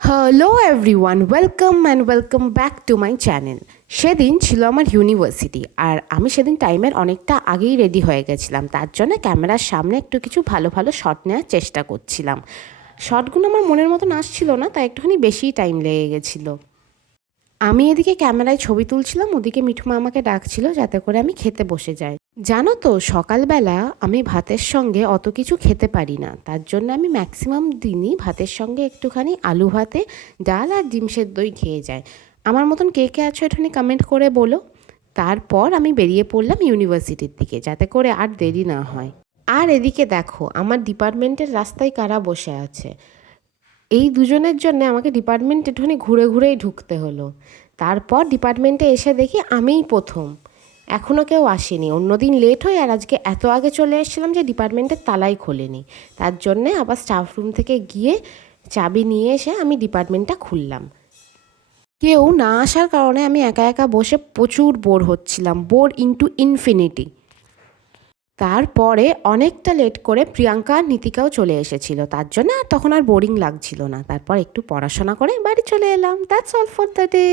Hello everyone, welcome back to my channel. সেদিন ছিল আমার ইউনিভার্সিটি, আর আমি সেদিন টাইমের অনেকটা আগেই রেডি হয়ে গেছিলাম। তার জন্য ক্যামেরার সামনে একটু কিছু ভালো ভালো শট নেওয়ার চেষ্টা করছিলাম। শটগুলো আমার মনের মতন আসছিল না, তাই একটুখানি বেশিই টাইম লেগে গেছিলো। আমি এদিকে ক্যামেরায় ছবি তুলছিলাম, ওদিকে মিঠুমা আমাকে ডাকছিল যাতে করে আমি খেতে বসে যাই। জানো তো, সকালবেলা আমি ভাতের সঙ্গে অত কিছু খেতে পারি না, তার জন্য আমি ম্যাক্সিমাম দিনই ভাতের সঙ্গে একটুখানি আলু ভাতে ডাল আর ডিম সেদ্ধই খেয়ে যাই। আমার মতন কে কে আছো একটুখানি কমেন্ট করে বলো। তারপর আমি বেরিয়ে পড়লাম ইউনিভার্সিটির দিকে, যাতে করে আর দেরি না হয়। আর এদিকে দেখো, আমার ডিপার্টমেন্টের রাস্তায় কারা বসে আছে। এই দুজনের জন্য আমাকে ডিপার্টমেন্টে একটুখানি ঘুরে ঘুরেই ঢুকতে হলো। তারপর ডিপার্টমেন্টে এসে দেখি আমিই প্রথম, এখনও কেউ আসেনি। অন্যদিন লেট হয়, আর আজকে এত আগে চলে এসেছিলাম যে ডিপার্টমেন্টের তালাই খোলেনি। তার জন্যে আবার স্টাফ রুম থেকে গিয়ে চাবি নিয়ে এসে আমি ডিপার্টমেন্টটা খুললাম। কেউ না আসার কারণে আমি একা একা বসে প্রচুর বোর হচ্ছিলাম, বোর ইনটু ইনফিনিটি। তারপরে অনেকটা লেট করে প্রিয়াঙ্কা আর নীতিকাও চলে এসেছিল, তার জন্য আর তখন আর বোরিং লাগছিল না। তারপর একটু পড়াশোনা করে বাড়ি চলে এলাম। That's all for the day.